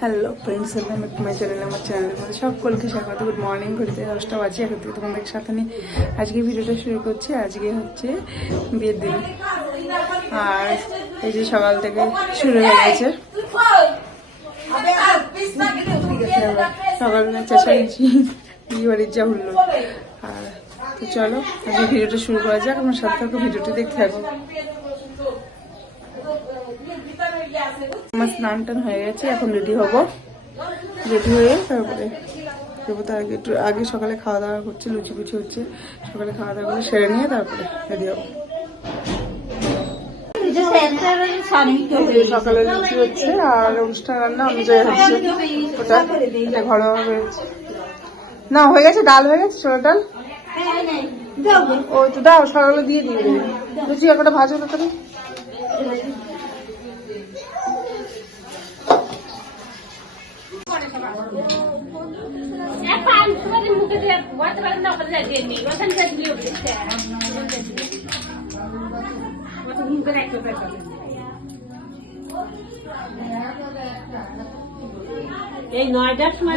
Hello friends, welcome back to my channel. আমার চ্যানেলের মধ্যে সকলকে স্বাগত। গুড মর্নিং, ঘুরতে 10টা বাজে। এখন থেকে তোমাদের সাথে নিয়ে আজকে ভিডিওটা শুরু করছি। আজকে হচ্ছে বিয়ের দিন, আর এই যে সকাল থেকে শুরু হয়ে গেছে সকাল চেঁচাইছি বিয়ে বাড়ির যা হলো। আর তো চলো আজকে ভিডিওটা শুরু করা যাক। আমার সাথে থাকো, ভিডিওটি দেখতে থাকো। আমার স্নান টান হয়ে গেছে, এখন রেডি হবো। রেডি হয়ে তারপরে দেবো। তার আগে একটু আগে সকালে খাওয়া দাওয়া করছে, লুচি কুচি হচ্ছে। সকালে খাওয়া দাওয়া করে সেরে নিয়ে তারপরে রেডি হবো। সকালে লুচি হচ্ছে আর অনুষ্ঠান রান্না অনুযায়ী হচ্ছে। ওটা ঘরোয়া হয়েছে না, হয়ে গেছে। ডাল হয়ে গেছে, ছোলা ডাল। ওই তো দাও, সকালে দিয়ে দিয়ে দেবে। লুচি একটা ভাজো তাড়াতাড়ি। এই 9টার সময়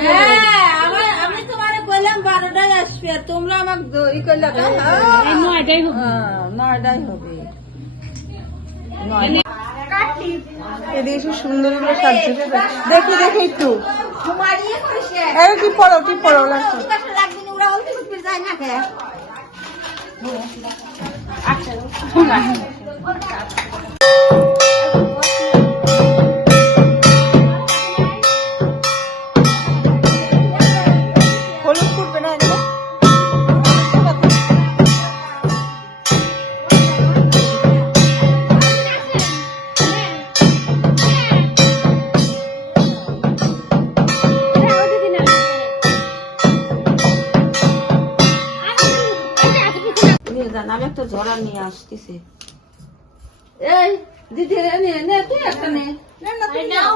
আমি তোমার কইলাম 12টায় আসবে, তোমরা আমাকে ই করলে এই 9টাই হবে। 9টায় হবে। এদিকে সুন্দর করে সাজছে। দেখি দেখি একটু তোমারিয়ে কইছে টিপ পড়ো লাগছে। লাগবে ওরা অল্প করে যায় না কে। হলুদ করবে না আমি একটা ঝরা নিয়ে আসতেছি। এই দিদি নে নে তুই একটা নে না তুই নাও।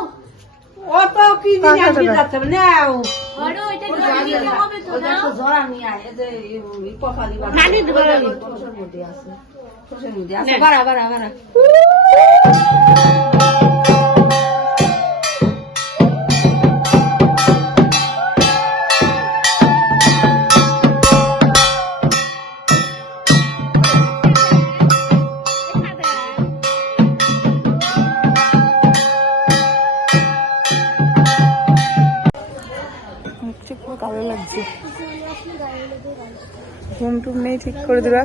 অত কি দিন আমি যাচ্ছে নাও। বড় এটা দিতে হবে তো না। একটা ঝরা নিয়ে আয়। এই যে এই পফালি বানা নানি দিব নানি তোর মধ্যে আছে। তোর মধ্যে আছে। বাড়া বাড়া বাড়া। পুরো কালো লাগছে। ঘুম টুম নেই, ঠিক করে দিল।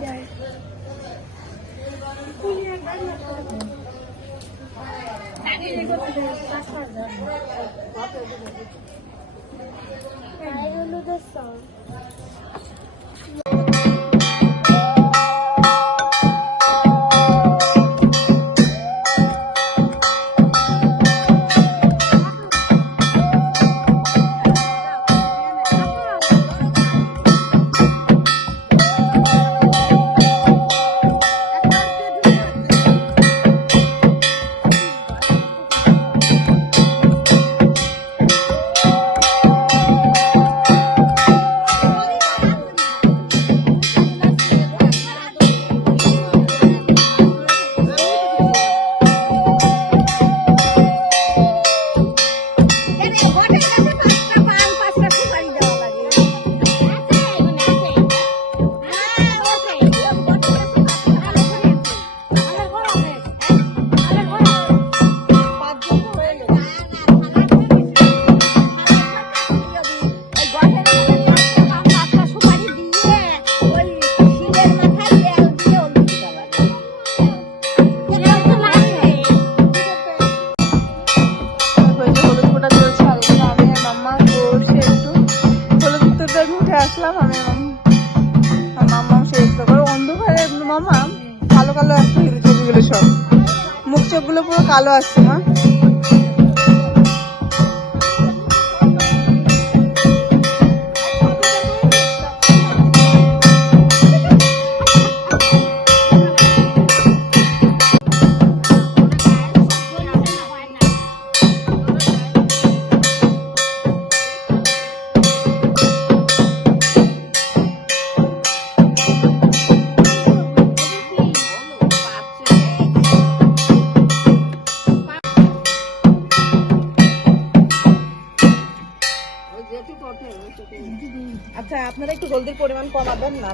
আসলাম আমি মামা অন্ধকারে মামা কালো কালো আসছে, ছবিগুলো সব মুখ চোখ গুলো পুরো কালো আসছে। মা আপনারা একটু হলদির পরিমাণ কমাবেন না।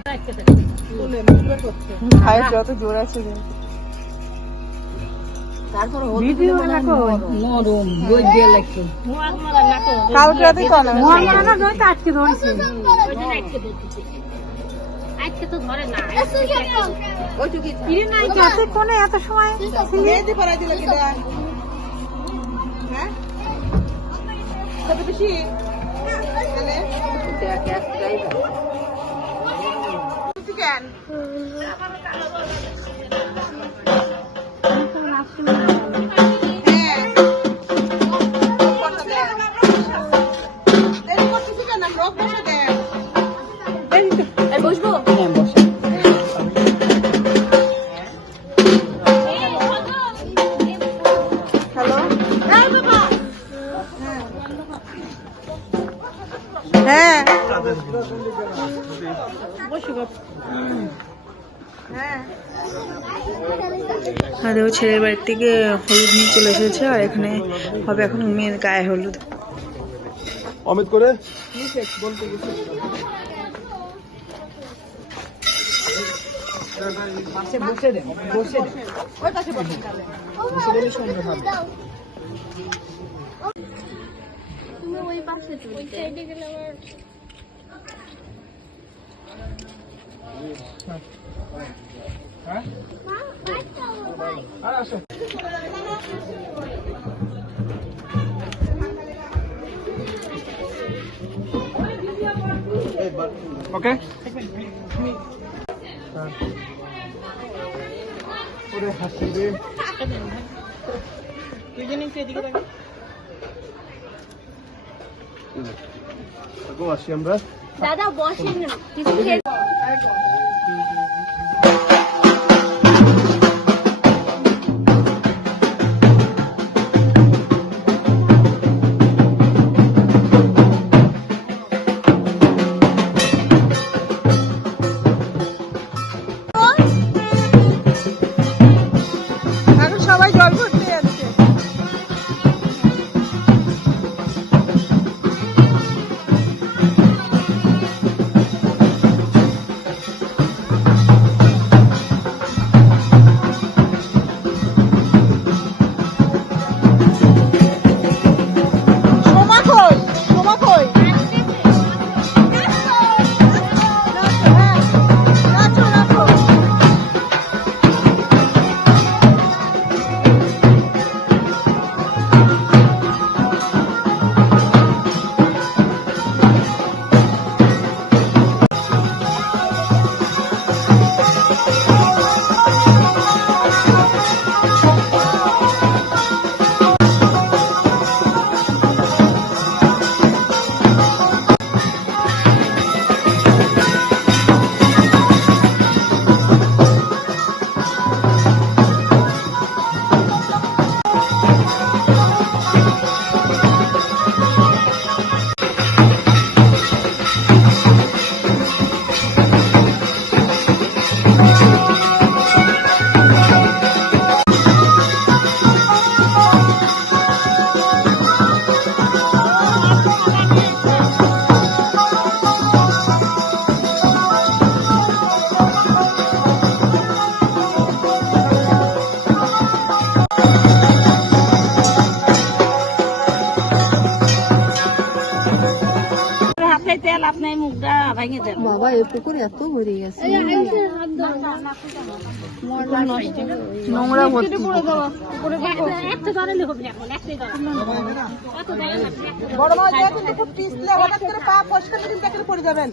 খায় যত জোর আছে তারপর ভিডিও রাখো নরম দই দিয়ে লাগছে। কালকে রাতে কোন আজকে ধরছে আজকে তো ধরে না ওইটুকি রাতে কোনে এত সময় মেহেদি পরাই দিল কি দেন? হ্যাঁ কত বেশি তাহলে দেখ একটাই কেন বসবো হ্যালো হ্যাঁ আর ও ছেলের বাড়ির থেকে হলুদ নিয়ে চলে এসেছে আর এখানে হবে এখন মেয়ের গায়ে হলুদ অমিত করে বসে দেন বসে দেন ওই পাশে বসে ওই পাশে ওই সাইডে গেলে ওকে ওরে হাসি রে আসি আমরা দাদা বসেন না কিছু খেয়ে এখন সবাই জল ভরতে যাচ্ছে সোমা কই সোমা কই রাখো রাখো হাতে তেল আপনি মুখটা ভাঙে দেন। বাবা এই পুকুরে এত ভরে গেছে নোংরা ভর্তি একটা ধরলে হবে না এখন একটাই ধরা কত জায়গা লাগবে বড় মাছ দিয়ে কিন্তু খুব পিছলে হঠাৎ করে পা ফসকে যদি দেখে পড়ে যাবেন।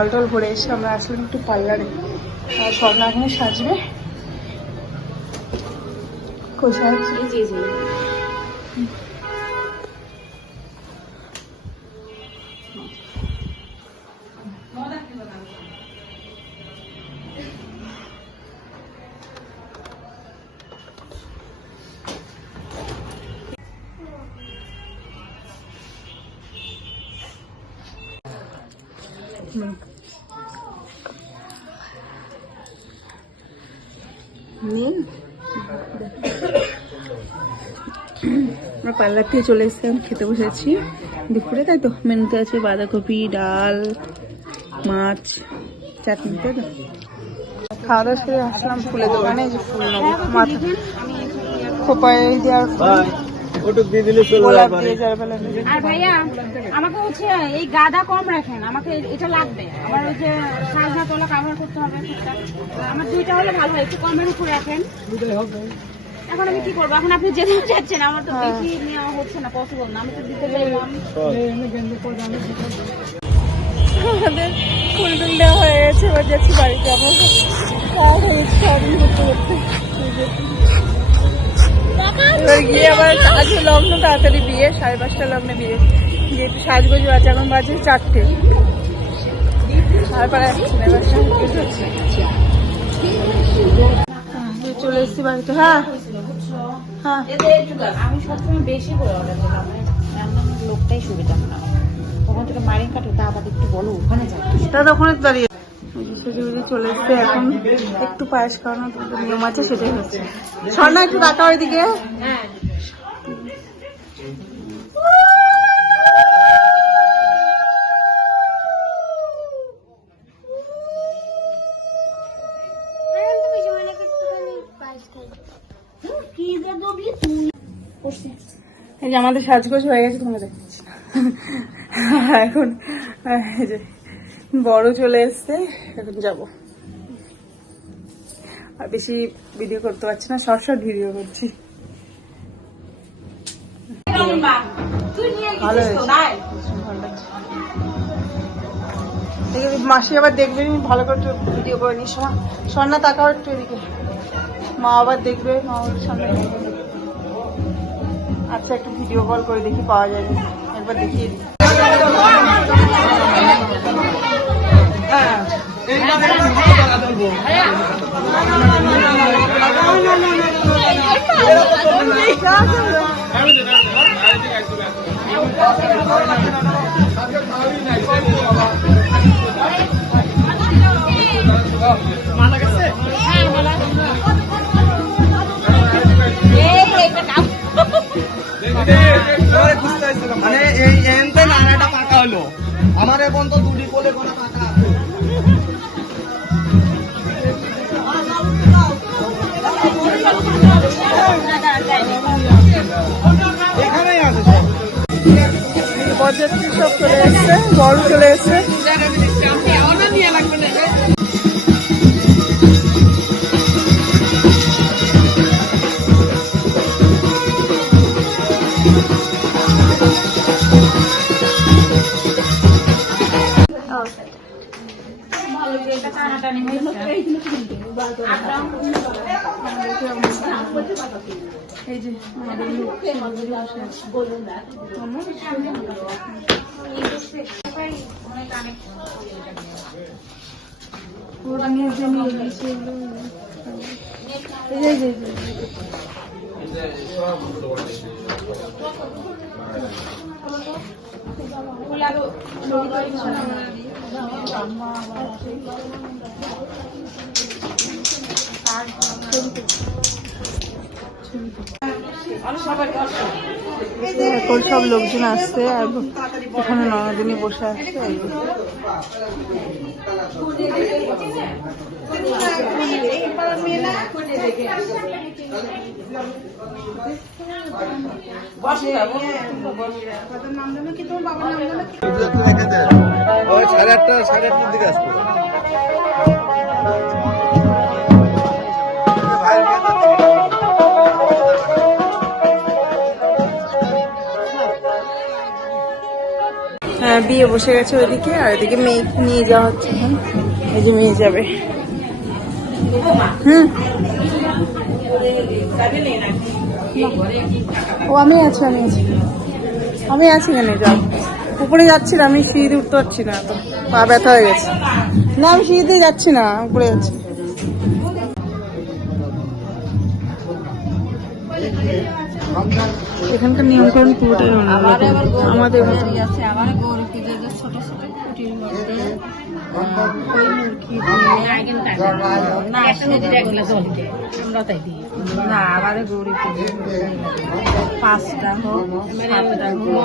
জল টল ভরে এসে আমরা আসলাম একটু পার্লারে। আর স্বর্ণা এখানে সাজবে। কোথায় আমরা পার্লার থেকে চলে এসেছিলাম, খেতে বসেছি দুপুরে, তাই তো। মেনুতে আছে বাঁধাকপি, ডাল, মাছ, চাটনি, তাই তো। খাওয়া দাওয়া করে আসলাম ফুলের দোকানে, যে ফুল নেবো মাথা খোপায় দেওয়ার ফুল, গোলাপ দিয়ে জয়বেলা। আর ভাইয়া আমাকে হচ্ছে এই গাঁদা কম রাখেন, আমাকে এটা লাগবে। আমার ওই যে সাজা তোলা কাভার করতে হবে ঠিকঠাক। আমার 2টা হলে ভালো হয়, একটু কমের উপর রাখেন। এখন আমি কি করবো? এখন আপনি যেতে চাচ্ছেন, আমার তো বেশি নেওয়া হচ্ছে না, পসিবল না। আমি তো দিতে চাইলাম। আমাদের ফুল টুল দেওয়া হয়ে গেছে, এবার যাচ্ছি বাড়িতে। আমার শপিং করতে করতে এবার গিয়ে আবার আজকে লগ্ন, তাড়াতাড়ি বিয়ে, 5:30 লগ্নে বিয়ে, গিয়ে একটু সাজগোজ আছে। এখন বাজে 4টে, তারপরে আসছি না, এবার সাজগোজ হচ্ছে। চলে এসছি বাড়িতে। হ্যাঁ হ্যাঁ, আমি সবসময় বেশি করে অর্ডার দিলাম, রান্নার লোকটাই সুবিধা না। ওখান থেকে মারিং কাট ওটা আবার একটু বলো, ওখানে যাই। দাদা ওখানে দাঁড়িয়ে সেজে চলে এসছে। এখন একটু পায়েস খাওয়ানোর নিয়ম আছে, সেটাই হচ্ছে। স্বর্ণা একটু টাকা ওইদিকে। হ্যাঁ এই যে আমাদের সাজগোজ হয়ে গেছে, তোমাকে দেখাচ্ছি। এখন এই যে বড় চলে এসছে, এখন যাব। আর বেশি ভিডিও করতে পারছি না, শর্ট শর্ট ভিডিও করছি। ভালো হয়েছে, ভালো লাগছে। মাসি আবার দেখবে, ভালো করে ভিডিও করে নি। স্বর্ণা তাকাও একটু এদিকে, মা আবার দেখবে, মা ওর সামনে। আচ্ছা একটু ভিডিও কল করে দেখি পাওয়া যায় না, একবার দেখিয়ে দিই। মানে এই এনতে নানাটা পাকা হলো, আমার এখন তো 2টি কোলে কোনো পাকা আছে। এখানেই আছে সব। বরযাত্রী সব চলে এসছে, বড় চলে এসছে। এই যে আমাদের ওরা নিয়ে গেছে। এই যে এখন সব লোকজন আসছে, আর এখানে ননদিনী বসে আসছে। ওই 8:30 দিকে আসবে। বিয়ে বসে গেছে ওইদিকে, আর ওইদিকে মেয়ে নিয়ে যাওয়া হচ্ছে এখন। এই যে মেয়ে যাবে। ও আমি আছি কেন? যাও, উপরে যাচ্ছি না, আমি সিঁড়ি উঠতে পারছি না, তো পা ব্যথা হয়ে গেছে। না আমি সিঁড়িতে যাচ্ছি না, উপরে যাচ্ছি। এখানকার নিয়মকানুন পুরোটাই আমাদের মতো। আছে আমার গরু পুজোর ছোট ছোট কুটির মধ্যে না আবার গৌরী পুজো 5টা হোক 7টা হোক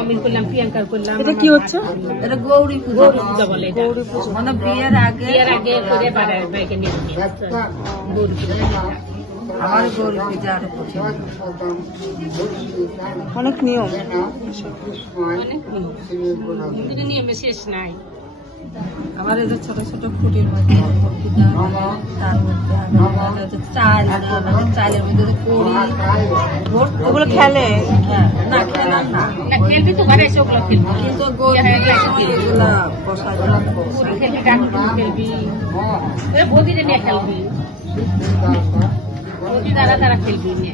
প্রিয়াঙ্কার করলাম। এটা কি হচ্ছে? এটা গৌরী পুজো বলে। গৌরী পুজো মানে বিয়ের আগে করে গৌরী পুজো। আমার গৌরী পূজা আরো কঠিন, অনেক নিয়ম। নিয়মে শেষ নাই। আমার এই যে ছোট ছোট কুটির মধ্যে তার মধ্যে চালের মধ্যে কড়ি ওগুলো খেলে? না খেলা না, খেলবি তো ঘরে এসে ওগুলো খেলবি, কিন্তু এগুলা বসায় খেলবি খেলবি বদিরে নিয়ে খেলবি, বদি দ্বারা খেলবি নিয়ে।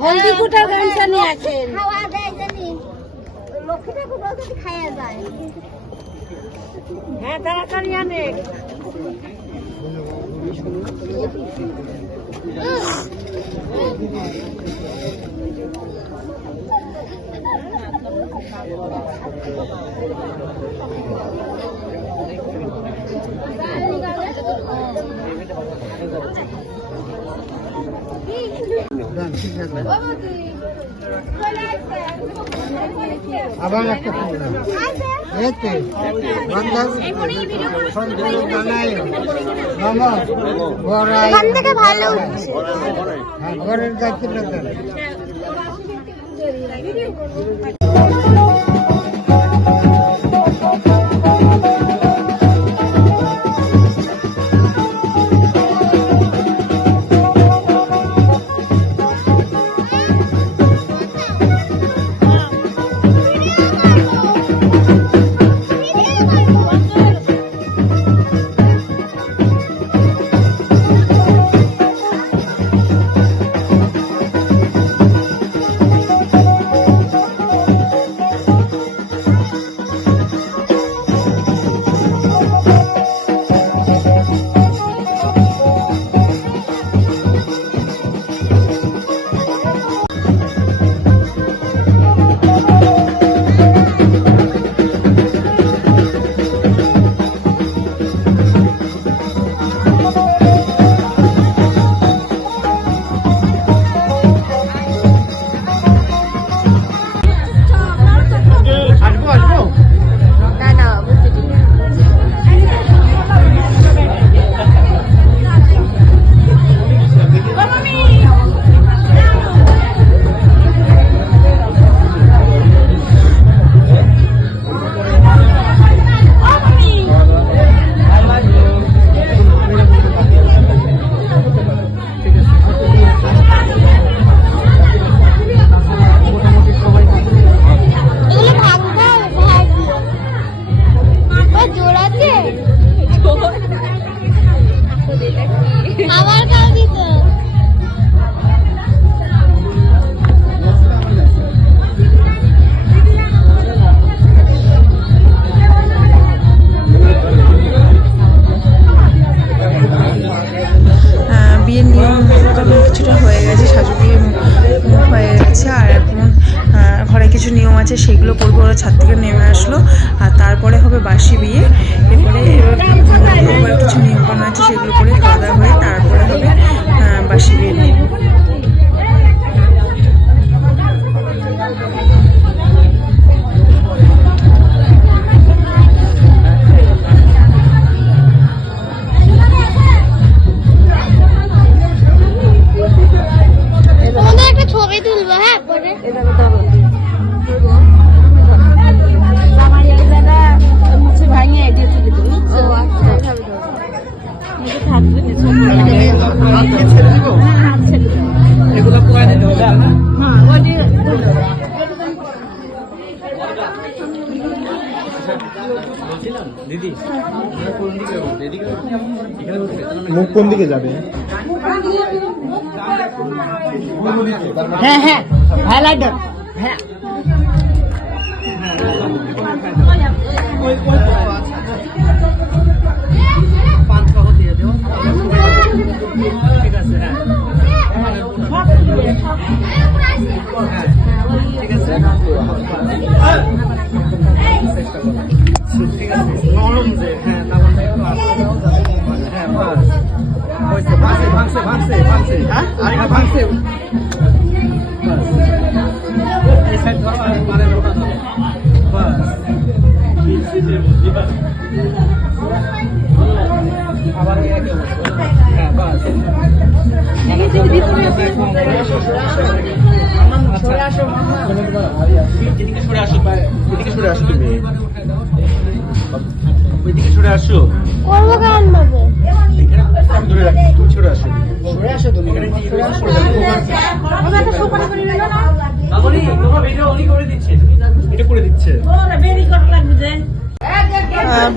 হলদি কুটার গামছা নিয়ে আসেন। হ্যাঁ তাড়াতাড়ি আনে। আবার একটা এতে এখান থেকে ভালো উঠছে। ঘরের যাচ্ছিল আমার কাউ দিত বিয়ের নিয়ম কানুন কিছুটা হয়ে গেছে, সাজু বিয়ে হয়ে গেছে। আর এখন ঘরে কিছু নিয়ম আছে, সেগুলো করবো। ওরা ছাদ থেকে নেমে আসলো, আর তারপরে হবে বাসি বিয়ে। এরপরে এবার কিছু নিয়ম কানুন আছে, সেগুলো করে খাওয়া দাওয়া হয়ে তারপরে হবে বাসি বিয়ে নিয়ম। তোমাদের একটা ছবি তুলবো, হ্যাঁ পরে ভাঙিয়ে দিয়ে তুলে দিই। ও আচ্ছা এগুলো পুরা দিতে হবে না? দিদি মুখ কোন দিকে যাবে? হ্যাঁ হ্যাঁ হাইলাইটার হ্যাঁ নরম যে হ্যাঁ হ্যাঁ ভাঙছে হ্যাঁ আরেকটা ভাঙছে এই সাইড ধরো আর মানে ওটা ধরো বাস আবার একে হ্যাঁ বাস এদিকে সরে আসো তুমি ওইদিকে সরে আসো করবো কেমন ভাবে ধরে রাখি তুমি সরে আসো তুমি এটা করে দিচ্ছে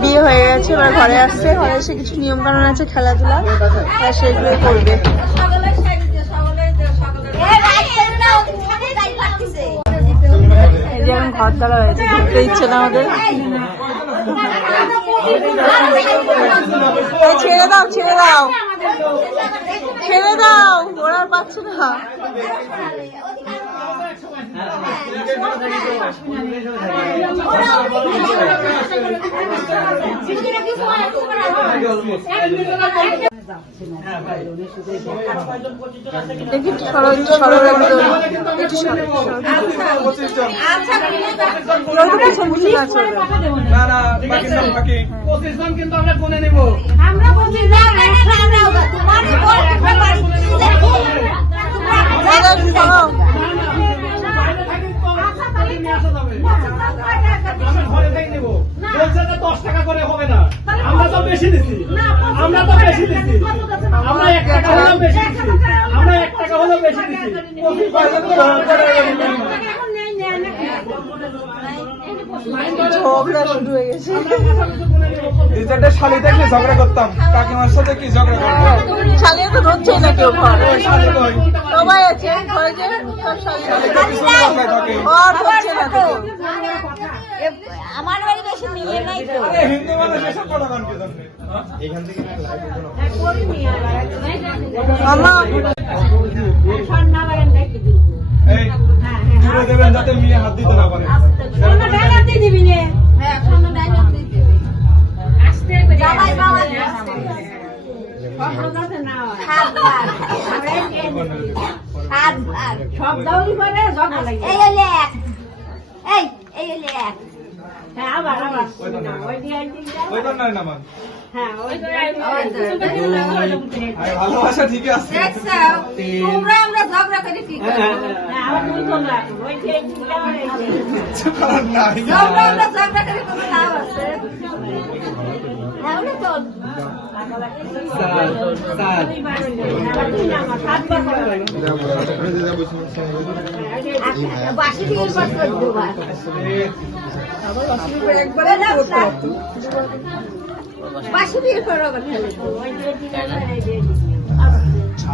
বিয়ে হয়ে গেছে, এবার ঘরে আসছে। ঘরে এসে কিছু নিয়ম কানুন আছে, খেলাধুলা, আর সেগুলো করবে। এই যে এখন ঘর তালা হয়েছে, ঢুকতে ইচ্ছে না আমাদের। ছেড়ে দাও ছেড়ে দাও ছেড়ে দাও, ওরা আর পাচ্ছে না। দেখি সরল সরল একদম একটু সরল না না বাকি সব বাকি 25 জন কিন্তু আমরা গুনে নেব। আমরা বলছি না ঘরে থেকে নেব। বলছে যে 10 টাকা করে হবে না, আমরা তো বেশি দিছি, আমরা 1 টাকা হলেও বেশি দিছি, আমরা 1 টাকা হলেও বেশি দিছি। 25 পয়সা করে ঝগড়া শুরু হয়ে গেছে। রিজাল্টের শালি দেখলে ঝগড়া করতাম, কাকিমার সাথে কি ঝগড়া করতাম। শালিয়া তো ধরছেই না কেউ ঘর, শালি কই? সবাই আছে ঘরে যে সব শালিয়া শালি তো পিছনে বাসায় থাকে। আর ধরছে না তো কেউ। আমার বাড়ি বেশি মিলে নাই তো আরে হিন্দু মানুষ এসব কথা কান কি জানে? এখান থেকে মামা এই দূরে দেবেন যাতে মেয়ে হাত দিতে না পারে। সব দাউরি করে ঝগড়া লাগে এই হলে এক এই হলে এক হ্যাঁ আবার ওই তো নাই নামান। হ্যাঁ ওই আরে ভালোবাসা ঠিক আছে। তোমরা আমরা ঝগড়া করি ঠিক আছে আবার তুমি তোমরা ওই যে কিছু করার নাই। ঝগড়া আমরা ঝগড়া করি কোনো লাভ আছে তাহলে তো বাসি দিয়ে দুবার বাসি দিয়ে করো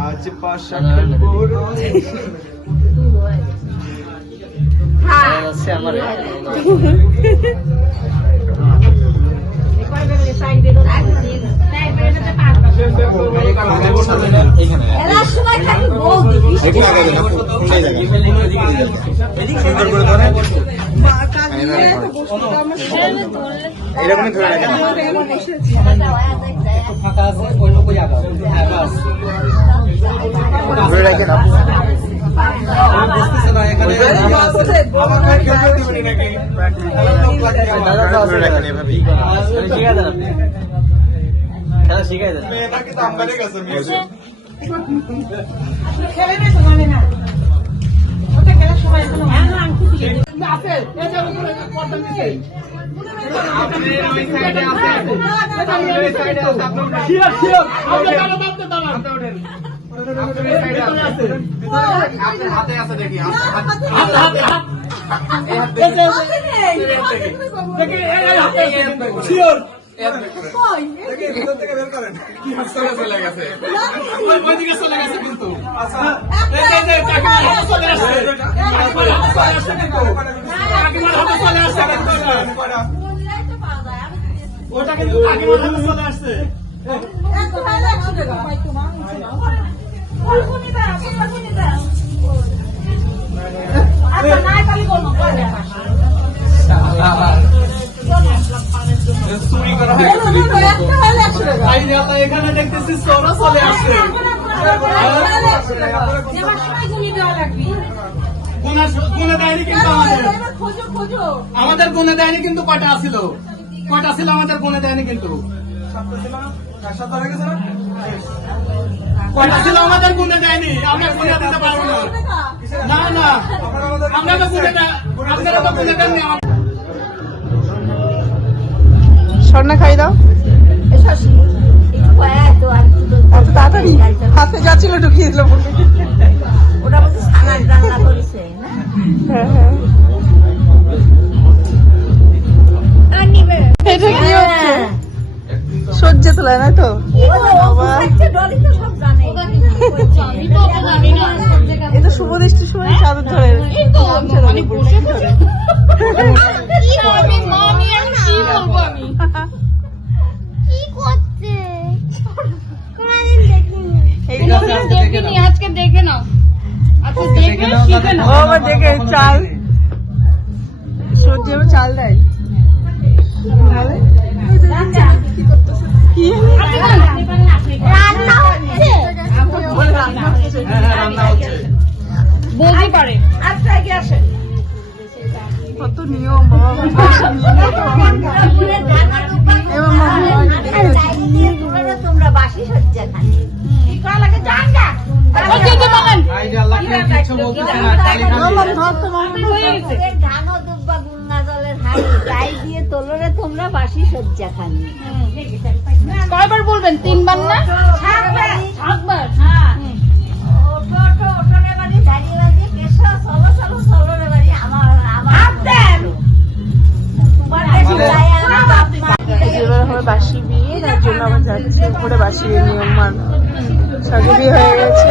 আজ পাশা বড় এরা সময় খালি বৌদি এরকমই ধরে রাখেন। ধরে রাখেন ধরে রাখেন এভাবেই। মেয়েটা কিন্তু আমবারে গেছে মেয়ে। হাতে আছে দেখি ভিতর থেকে বের করেন। চলে গেছে ওইদিকে চলে গেছে কিন্তু কাকিমার হাতে চলে আসছে কিন্তু কাকিমার হাতে চলে আসছে ওটা কিন্তু কাকিমার হাতে চলে আসছে। চুরি করা হয়ে গেছে। এখানে দেখতেছি চোরা চলে আসছে। গুনে দেয়নি কিন্তু আমাদের গুনে দেয়নি কিন্তু কটা ছিল আমাদের গুনে দেয়নি কিন্তু কটা ছিল আমাদের গুনে দেয়নি। আমরা গুনে দিতে পারবো না। না না আমরা তো গুনে আপনারা তো গুনে দেননি। স্বর্ণা খাই দাও এত তাড়াতাড়ি হাতে যাচ্ছিল ঢুকিয়ে দিল ওটা বলছে সানার রান্না করেছে না হ্যাঁ হ্যাঁ এটা কি হচ্ছে সহ্য তোলায় না তো এটা শুভদৃষ্টির সময় চাদর ধরে আজকে দেখে নাও ও আবার দেখে চাল সবজি আবার চাল দেয় কি রান্না রান্না হচ্ছে। বলতে পারে আচ্ছা এগিয়ে আসেন। কত নিয়ম বাবা। এবার মামা তোমরা বাসি সজ্জা খান কি করা লাগে জান না এই যে আল্লাহ কিছু বলতেছে না, তালি খান। ধান দুব্বা গুন্না জলের হাড়ি তাই দিয়ে তোলরে তোমরা বাসি সজ্জা খানি। কয়বার বলবেন? 3 বার না? 7 বার। হ্যাঁ ওটো ওটো ওটো রে বাড়ি দাঁড়িয়ে বাড়িয়ে কেসা চলো চলো চলো রে বাড়ি আমার আমার দেন এবার হবে বাসি বিয়ে, তার জন্য আবার যাচ্ছে উপরে বাসি বিয়ে নিয়ম মান সাজু বিয়ে হয়ে গেছে।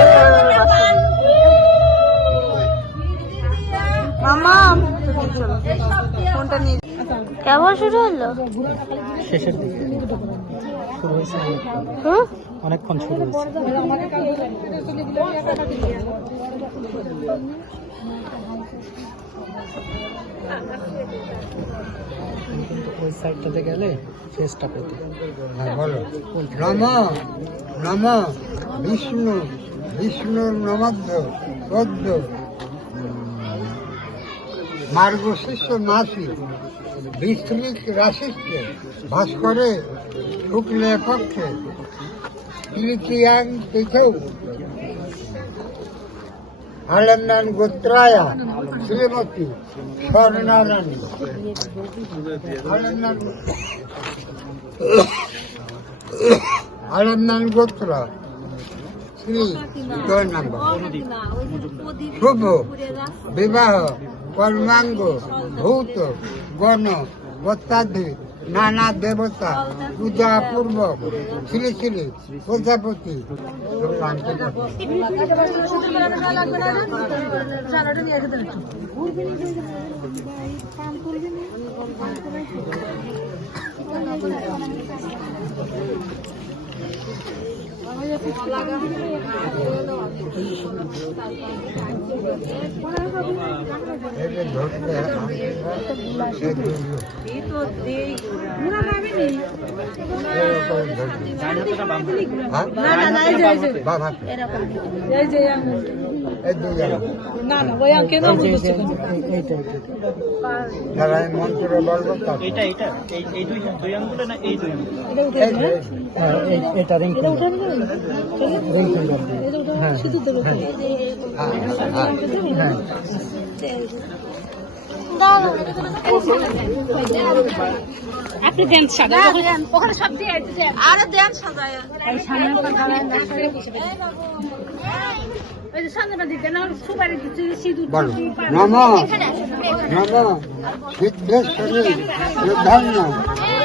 মামা ফোনটা নিয়ে কেমন শুরু হলো? শেষের দিকে শুরু হয়েছে, অনেকক্ষণ শুরু হয়েছে। ওই সাইডটাতে গেলে ফেসটা পেতে। হ্যাঁ বলো। নম বিষ্ণু বিষ্ণুর নমধ্য পদ্ম মার্গশিষ্য মাসি বিস্তৃত রাশিষ্ঠে ভাস্করে শুক্লে পক্ষে তৃতীয়াং তিথৌ আলম্যান গোত্রায়া শ্রীমতী স্বর্ণারানী আলম্যান গোত্র শ্রী 2 নম্বর শুভ বিবাহ কর্মাঙ্গ ভূত গণ প্রত্যাধি নানা দেবতা পূজা পূর্বক শ্রী শ্রী প্রজাপতি মন্ত্র বলবো দুই আঙ্গুলে না এই দুই আঙ্গুলে? এটা রিং আপনি দেন সাদা ওখানে সব দিয়ে আরে দেন সাজায় এই সামনে ওই যে সামনে দিকে না সুপারি দিতে সিঁদুর বলো। নম সিদ্ধেশ্বরী প্রধান্য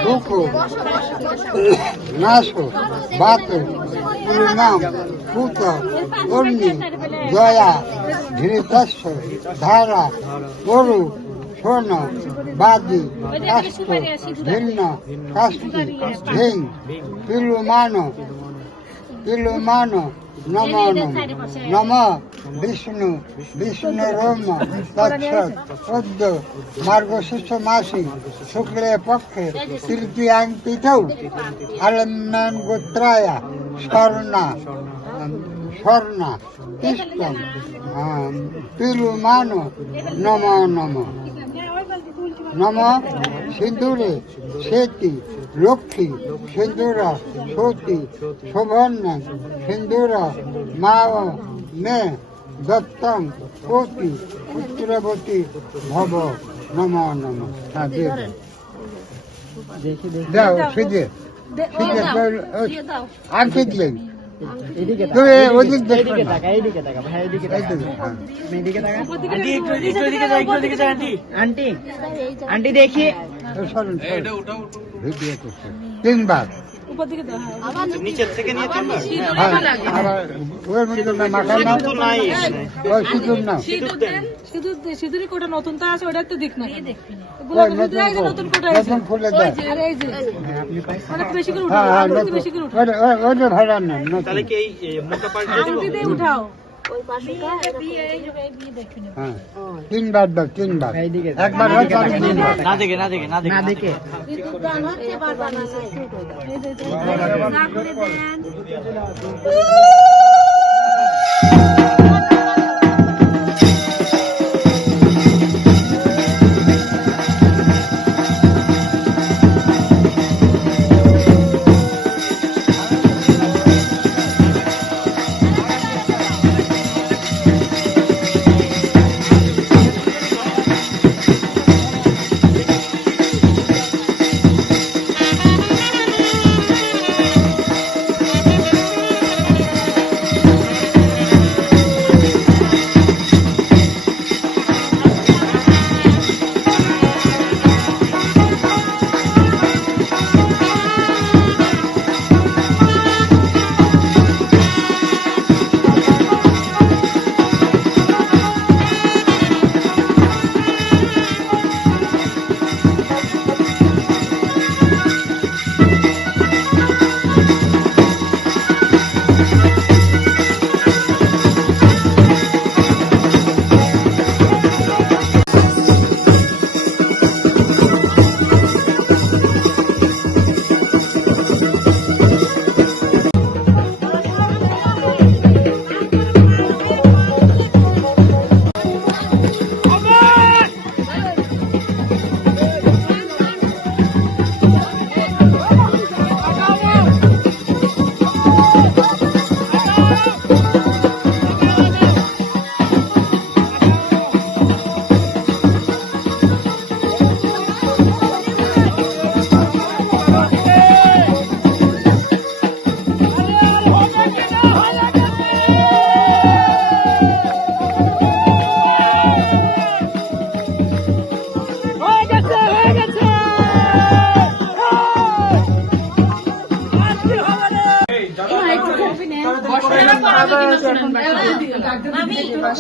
দুঃখ নাশ বাত পূর্ণাম পুত অগ্নি জয়া ধৃতস্য ধারা গরু সোন বাদি কাষ্ট ভিন্ন কাষ্টি ভিং পিলুমান নম নম বিষ্ণু বিষ্ণুরম তৎসৎ পদ্য মার্গশিষ্য মাসি শুক্লে পক্ষে তৃতীয়াং তিথৌ আলম্যান গোত্রায়া স্বর্ণা তিষ্ঠম পিলুমান নম নম নম সিন্দুরে সেতি লক্ষ্মী সিন্দুরা সতী শোভন্য সিন্দুরা মা মে দত্তং পতি পুত্রবতী ভব নম নম। দাও সিদ্ধে আর কি দিলেন? ওদিক দেখবে না। এইদিকে তাকা ভাই, এইদিকে তাকা, এইদিকে তাকা। আন্টি একটু এদিকে যাও, একটু এদিকে যাও আন্টি। আন্টি আন্টি দেখি। ভিডিও করছে 3 বার। নিচের থেকে নিয়ে তিনবার। আবার ওর মধ্যে মাখা না ওই সিঁদুর না সিঁদুরি কোটা নতুন তো আছে ওটা তো দেখ না নতুন ফুলে দেয়। অনেক বেশি করে হ্যাঁ হ্যাঁ ওটা ভাড়া না তাহলে কি এই মোটা পাল্টা দিব? উঠাও হ্যাঁ 3 বার দাও 3 বার। একবার হয় তাহলে 3 বার। না দেখে না দেখে না দেখে দান হচ্ছে বারবার না করে দেন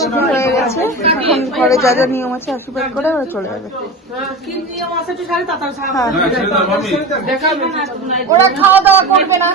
শুরু হয়ে গেছে। এখন ঘরে যা যা নিয়ম আছে আশীর্বাদ করে ওরা চলে যাবে। হ্যাঁ। ওরা খাওয়া দাওয়া করবে না,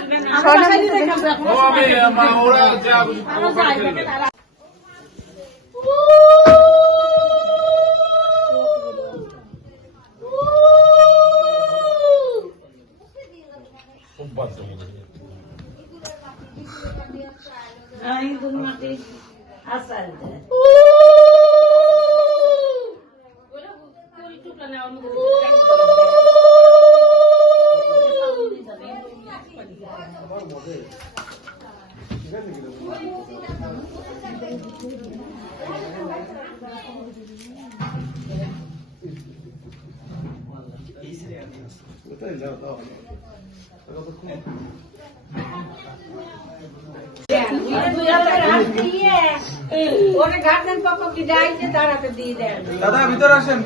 ওরে গার্ডেন পক্ষ কি যাই যে তারাকে দিয়ে দেন। দাদা ভিতরে আসেন,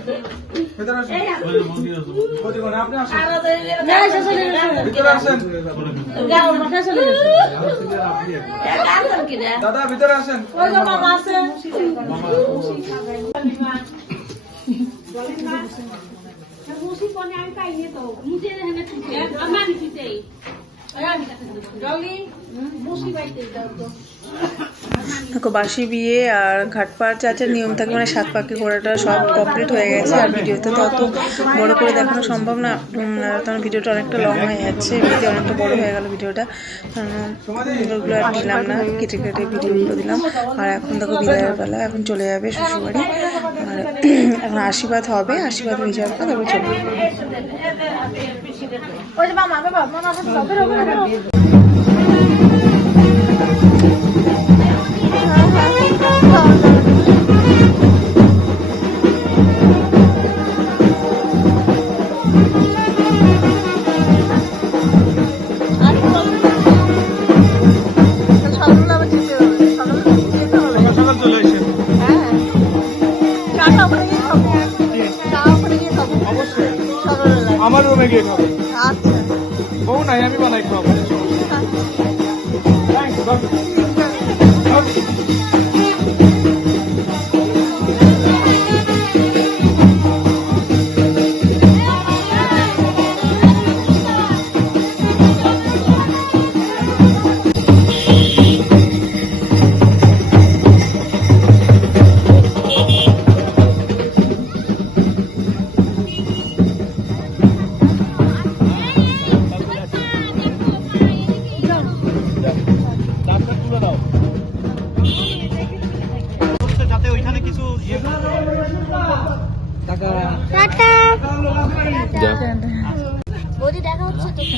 ভিতরে আসেন, আপনি আসেন, ভিতরে আসেন, দাদা ভিতরে আসেন। আমি পাইনি তো মুঝে আমার নিতেই দেখো বাসি বিয়ে আর ঘাটপাড় চাচার নিয়ম থাকে, মানে 7 পাখি ঘোড়াটা সব কমপ্লিট হয়ে গেছে। আর ভিডিওতে তো অত বড় করে দেখানো সম্ভব না, তখন ভিডিওটা অনেকটা লং হয়ে যাচ্ছে, এমনিতে অনেকটা বড় হয়ে গেল ভিডিওটা, ওগুলো আর দিলাম না, কেটে কেটে ভিডিওগুলো দিলাম। আর এখন দেখো বিদায়ের বেলা, এখন চলে যাবে শ্বশুরবাড়ি। আর এখন আশীর্বাদ হবে, আশীর্বাদ হয়ে যাওয়ার পর তারপরে চলে যাবে। আমার রুমে গিয়ে খাবো। বউ নাই, আমি বানাই খাবো।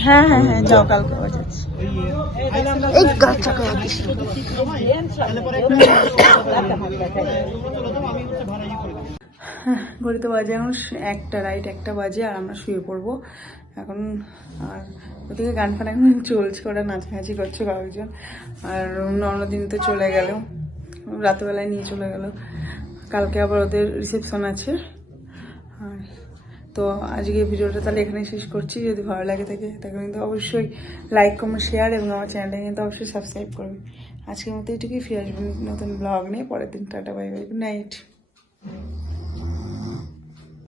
হ্যাঁ হ্যাঁ হ্যাঁ, যাও, কালকে আবার যাচ্ছি। এই গাছটা ঘড়িতে বাজে এখন 1টা, রাইট 1টা বাজে, আর আমরা শুয়ে পড়বো এখন। আর ওদিকে গান ফান এখন চলছে, ওরা নাচানাচি করছে কয়েকজন। আর অন্যদিন তো চলে গেল, রাতেবেলায় নিয়ে চলে গেল, কালকে আবার ওদের রিসেপশন আছে। আর তো আজকে ভিডিওটা তাহলে এখানে শেষ করছি। যদি ভালো লাগে থাকে তাহলে কিন্তু অবশ্যই লাইক, কমেন্ট, শেয়ার এবং আমার চ্যানেলটা কিন্তু অবশ্যই সাবস্ক্রাইব করবে। আজকের মতো এটুকুই, ফিরে আসবেন নতুন ব্লগ নিয়ে পরের দিন। Tata, bye bye, good night.